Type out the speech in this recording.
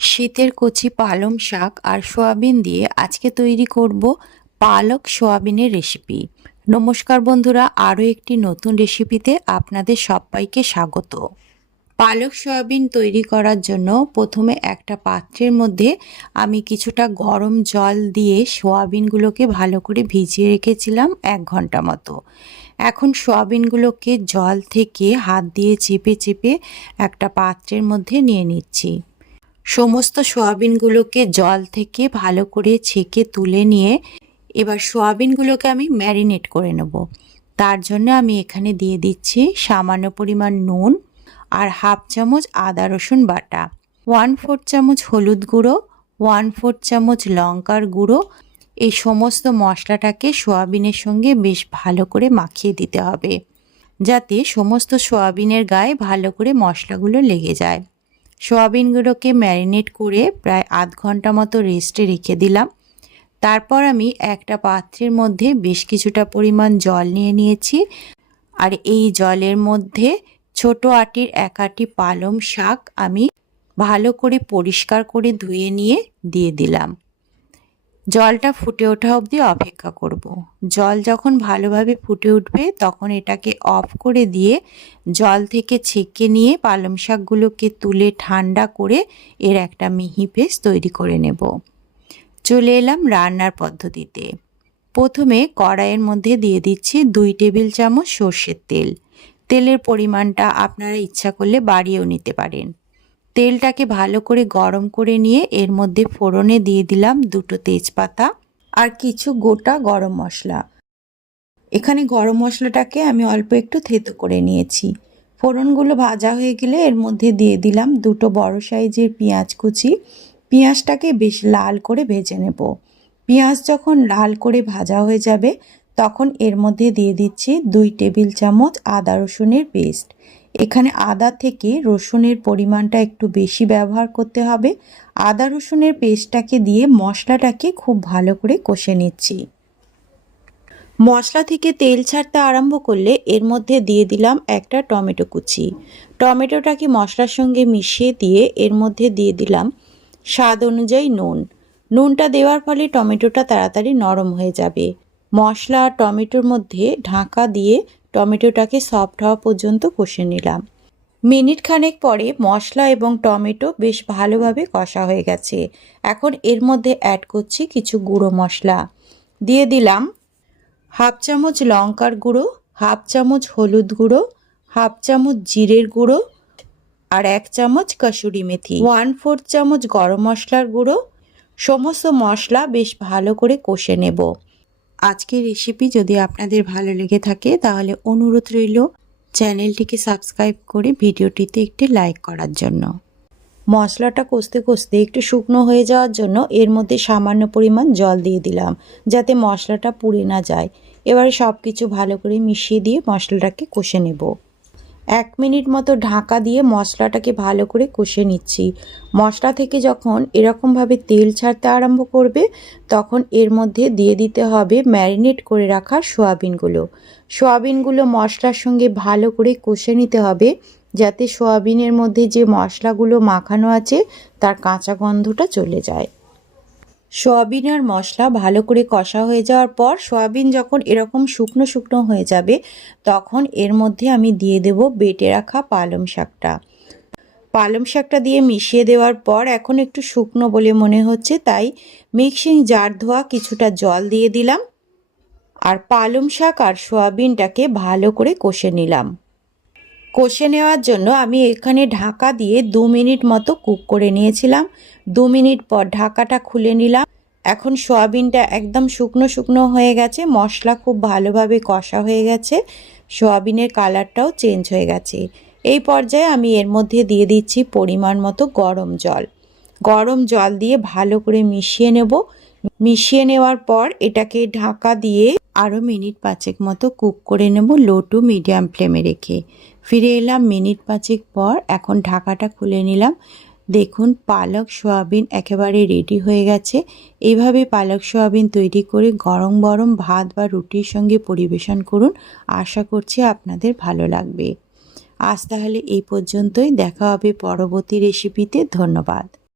শীতের কচি পালং শাক আর সয়াবিন দিয়ে আজকে তৈরি করব পালক সয়াবিনের রেসিপি। নমস্কার বন্ধুরা, আরও একটি নতুন রেসিপিতে আপনাদের সবাইকে স্বাগত। পালক সয়াবিন তৈরি করার জন্য প্রথমে একটা পাত্রের মধ্যে আমি কিছুটা গরম জল দিয়ে সয়াবিনগুলোকে ভালো করে ভিজিয়ে রেখেছিলাম 1 ঘন্টা মতো। এখন সয়াবিনগুলোকে জল থেকে হাত দিয়ে চেপে চেপে একটা পাত্রের মধ্যে নিয়ে নিচ্ছি। সমস্ত সয়াবিনগুলোকে জল থেকে ভালো করে ছেঁকে তুলে নিয়ে এবার সয়াবিনগুলোকে আমি ম্যারিনেট করে নেব। তার জন্য আমি এখানে দিয়ে দিচ্ছি সামান্য পরিমাণ নুন আর 1/2 চামচ আদা রসুন বাটা, 1/4 চামচ হলুদ গুঁড়ো, 1/4 চামচ লঙ্কার গুঁড়ো। এই সমস্ত মশলাটাকে সয়াবিনের সঙ্গে বেশ ভালো করে মাখিয়ে দিতে হবে, যাতে সমস্ত সয়াবিনের গায়ে ভালো করে মশলাগুলো লেগে যায়। সয়াবিনগুলোকে ম্যারিনেট করে প্রায় আধ ঘন্টা মতো রেস্টে রেখে দিলাম। তারপর আমি একটা পাত্রের মধ্যে বেশ কিছুটা পরিমাণ জল নিয়ে নিয়েছি, আর এই জলের মধ্যে ছোট আটির 1 আটি পালং শাক আমি ভালো করে পরিষ্কার করে ধুয়ে নিয়ে দিয়ে দিলাম। জলটা ফুটে ওঠা অবধি অপেক্ষা করব। জল যখন ভালোভাবে ফুটে উঠবে তখন এটাকে অফ করে দিয়ে জল থেকে ছেঁকে নিয়ে পালং শাকগুলোকে তুলে ঠান্ডা করে এর একটা মিহি পেস্ট তৈরি করে নেব। চলে এলাম রান্নার পদ্ধতিতে। প্রথমে কড়াইয়ের মধ্যে দিয়ে দিচ্ছি 2 টেবিল চামচ সর্ষের তেল। তেলের পরিমাণটা আপনারা ইচ্ছা করলে বাড়িয়েও নিতে পারেন। তেলটাকে ভালো করে গরম করে নিয়ে এর মধ্যে ফোড়নে দিয়ে দিলাম 2টো তেজপাতা আর কিছু গোটা গরম মশলা। এখানে গরম মশলাটাকে আমি অল্প একটু থেতো করে নিয়েছি। ফোড়নগুলো ভাজা হয়ে গেলে এর মধ্যে দিয়ে দিলাম 2টো বড় সাইজের পেঁয়াজ কুচি। পেঁয়াজটাকে বেশ লাল করে ভেজে নেব। পেঁয়াজ যখন লাল করে ভাজা হয়ে যাবে তখন এর মধ্যে দিয়ে দিচ্ছি 2 টেবিল চামচ আদা রসুনের পেস্ট। এখানে আদা থেকে রসুনের পরিমাণটা একটু বেশি ব্যবহার করতে হবে। আদা রসুনের পেস্টটাকে দিয়ে মশলাটাকে খুব ভালো করে কষে নিচ্ছি। মশলা থেকে তেল ছাড়তে আরম্ভ করলে এর মধ্যে দিয়ে দিলাম একটা টমেটো কুচি। টমেটোটাকে মশলার সঙ্গে মিশিয়ে দিয়ে এর মধ্যে দিয়ে দিলাম স্বাদ অনুযায়ী নুন। নুনটা দেওয়ার ফলে টমেটোটা তাড়াতাড়ি নরম হয়ে যাবে। মশলা আর টমেটোর মধ্যে ঢাকা দিয়ে টমেটোটাকে সফট হওয়া পর্যন্ত কষে নিলাম। মিনিট খানেক পরে মশলা এবং টমেটো বেশ ভালোভাবে কষা হয়ে গেছে। এখন এর মধ্যে অ্যাড করছি কিছু গুঁড়ো মশলা। দিয়ে দিলাম 1/2 চামচ লঙ্কার গুঁড়ো, 1/2 চামচ হলুদ গুঁড়ো, 1/2 চামচ জিরের গুঁড়ো আর 1 চামচ কসুরি মেথি, 1/4 চামচ গরম মশলার গুঁড়ো। সমস্ত মশলা বেশ ভালো করে কষে নেব। আজকের রেসিপি যদি আপনাদের ভালো লেগে থাকে তাহলে অনুরোধ রইল চ্যানেলটিকে সাবস্ক্রাইব করে ভিডিওটিতে একটি লাইক করার জন্য। মশলাটা কষতে কষতে একটু শুকনো হয়ে যাওয়ার জন্য এর মধ্যে সামান্য পরিমাণ জল দিয়ে দিলাম, যাতে মশলাটা পুড়ে না যায়। এবারে সব কিছু ভালো করে মিশিয়ে দিয়ে মশলাটাকে কষে নেব। 1 মিনিট মতো ঢাকা দিয়ে মশলাটাকে ভালো করে কষে নিচ্ছি। মশলা থেকে যখন এরকমভাবে তেল ছাড়তে আরম্ভ করবে তখন এর মধ্যে দিয়ে দিতে হবে ম্যারিনেট করে রাখা সয়াবিনগুলো মশলার সঙ্গে ভালো করে কষে নিতে হবে, যাতে সয়াবিনের মধ্যে যে মশলাগুলো মাখানো আছে তার কাঁচা গন্ধটা চলে যায়। সয়াবিন আর মশলা ভালো করে কষা হয়ে যাওয়ার পর সয়াবিন যখন এরকম শুকনো শুকনো হয়ে যাবে তখন এর মধ্যে আমি দিয়ে দেব বেটে রাখা পালং শাকটা। পালং শাকটা দিয়ে মিশিয়ে দেওয়ার পর এখন একটু শুকনো বলে মনে হচ্ছে, তাই মিক্সিং জার ধোয়া কিছুটা জল দিয়ে দিলাম আর পালং শাক আর সয়াবিনটাকে ভালো করে কষে নিলাম। কষে নেওয়ার জন্য আমি এখানে ঢাকা দিয়ে 2 মিনিট মতো কুক করে নিয়েছিলাম। 2 মিনিট পর ঢাকাটা খুলে নিলাম। এখন সয়াবিনটা একদম শুকনো শুকনো হয়ে গেছে, মশলা খুব ভালোভাবে কষা হয়ে গেছে, সয়াবিনের কালারটাও চেঞ্জ হয়ে গেছে। এই পর্যায়ে আমি এর মধ্যে দিয়ে দিচ্ছি পরিমাণ মতো গরম জল। গরম জল দিয়ে ভালো করে মিশিয়ে নেব। মিশিয়ে নেওয়ার পর এটাকে ঢাকা দিয়ে আরও মিনিট 5 মতো কুক করে নেব লো টু মিডিয়াম ফ্লেমে রেখে। ফিরে এলাম মিনিট 5 পর। এখন ঢাকাটা খুলে নিলাম। দেখুন পালক সয়াবিন একেবারে রেডি হয়ে গেছে। এইভাবে পালক সয়াবিন তৈরি করে গরম গরম ভাত বা রুটির সঙ্গে পরিবেশন করুন। আশা করছি আপনাদের ভালো লাগবে। আজ তাহলে এই পর্যন্তই, দেখা হবে পরবর্তী রেসিপিতে। ধন্যবাদ।